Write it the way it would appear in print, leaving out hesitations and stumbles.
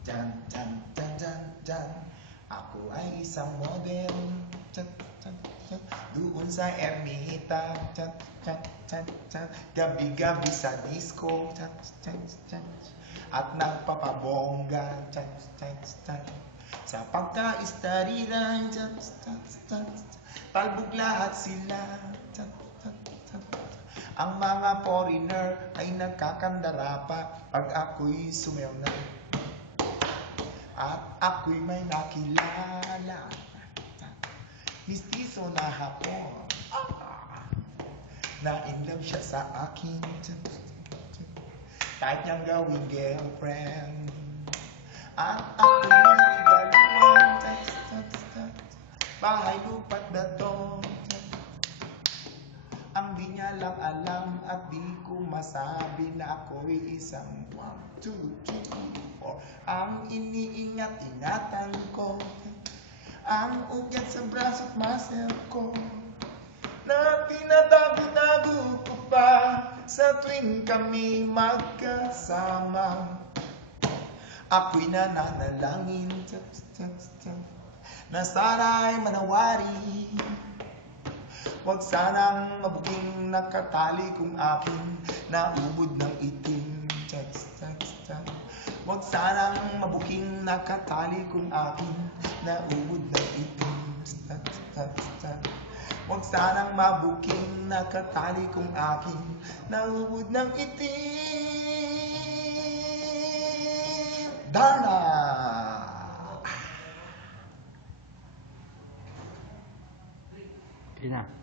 Dyan, dyan, dyan, dyan, dyan. Ako ay isang model. Dyan, dyan, dyan. Doon sa Ermita. Dyan, dyan, dyan, dyan. Gabi-gabi sa disco. Dyan, dyan, dyan. At nagpapabongga. Dyan, dyan, dyan. Sa pagkaistariran. Dyan, dyan, dyan. Talbog lahat sila. Dyan, dyan, dyan. Ang mga foreigner ay nagkakandara pa pag ako'y sumayaw na. At ako'y may nakilala, mistiso na hapon, na in love siya sa akin, kahit niyang gawing girlfriend. At ako'y naligaluan, bahay lupa't bato. Ang di niya lang alam at di ko masabi na ako'y isang 1, 2, 3, 4. Ang iniingat-ingatan ko, ang ugat sa braso't muscle ko, na tinatago-tago ko pa sa tuwing kami magkasama. Ako'y nananalangin na sana'y manawari. Huwag sanang mabuking nakatali kung aking naubod ng itim. Huwag sanang mabuking nakatali kung aking naubod ng itim. Huwag sanang mabuking nakatali kung aking naubod ng itim. Darna! Sige na.